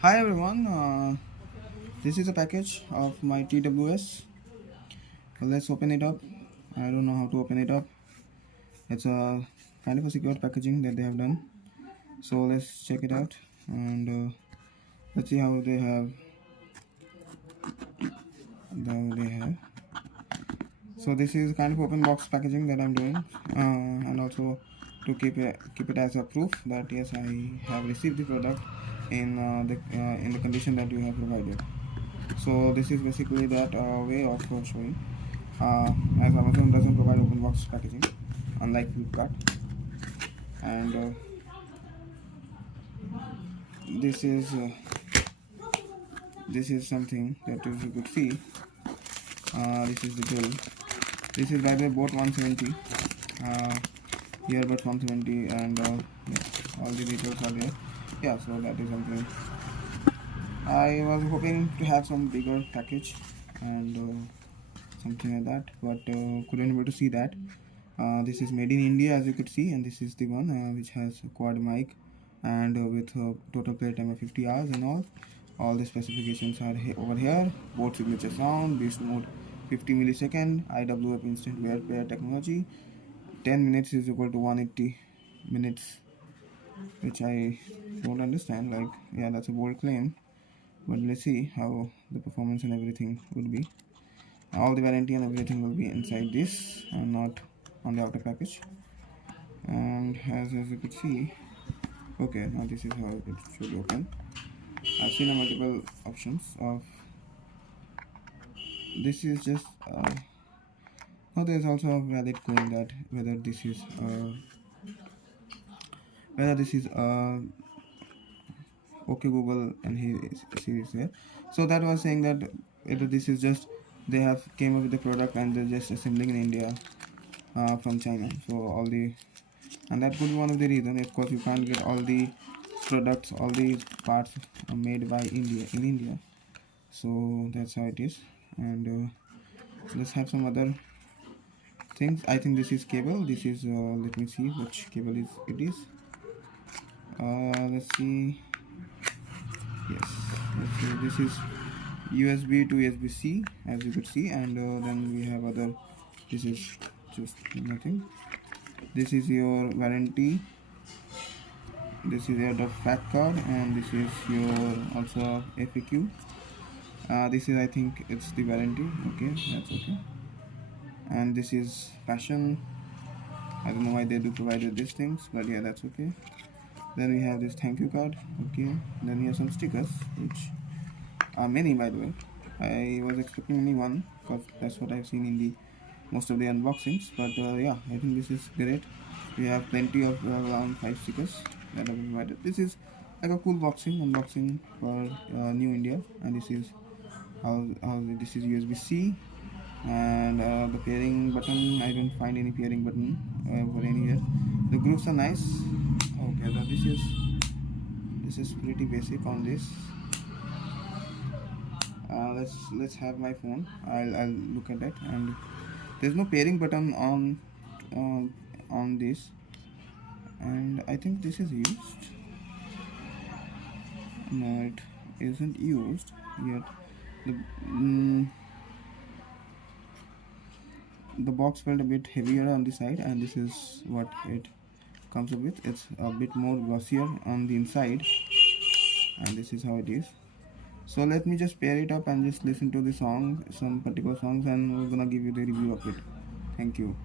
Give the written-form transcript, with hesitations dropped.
Hi everyone, this is a package of my TWS. Well, let's open it up. I don't know how to open it up. It's a kind of a secure packaging that they have done. So let's check it out and let's see how they have. So this is kind of open box packaging that I'm doing, and also to keep it as a proof that yes, I have received the product in the condition that you have provided. So this is basically that way of showing. As Amazon doesn't provide open box packaging, unlike Flipkart, and this is uh, this is something that as you could see. This is the bill. This is by the boat 170, earbuds 170, and yeah, all the details are there. Yeah, so that is something. I was hoping to have some bigger package and something like that, but couldn't able to see that. This is made in India, as you could see, and this is the one which has a quad mic and with total play time of 50 hours and all the specifications are over here. Board signature sound, beast mode 50 millisecond, IWF instant wear pair technology. 10 minutes is equal to 180 minutes, which I don't understand. Like, yeah, that's a bold claim, but let's see how the performance and everything would be. All the warranty and everything will be inside this and not on the outer package. And as you could see, okay, now this is how it should open. I've seen a multiple options of this. Is just now there's also a valid claim that whether this is okay Google and he series here. So that was saying that this is just they have came up with the product and they're just assembling in India from China. So all the and that could be one of the reasons. Of course, you can't get all the products, all the parts are made by India. So that's how it is. And let's have some other things. I think this is cable. This is let me see which cable is it is. Let's see. Yes, let's see. This is USB to USB-C, as you could see, and then we have other. This is just nothing. This is your warranty. This is your fact card, and this is your also FAQ. This is, I think it's the warranty. Okay, that's okay. And this is passion. I don't know why they do provide these things, but yeah, that's okay. Then we have this thank you card. Okay, then we have some stickers, which are many, by the way. I was expecting only one because that's what I've seen in the most of the unboxings, but yeah, I think this is great. We have plenty of around 5 stickers that are provided. This is like a cool unboxing for New India, and this is how this is USB-C, and the pairing button. I don't find any pairing button for any here. The grooves are nice. Okay, now this is pretty basic on this. Let's have my phone. I'll look at that, and there's no pairing button on this, and I think this is used. No, it isn't used yet. The the box felt a bit heavier on the side, and this is what it comes up with. It's a bit more glossier on the inside, and this is how it is. So let me just pair it up and just listen to the song, some particular songs, and we're gonna give you the review of it. Thank you.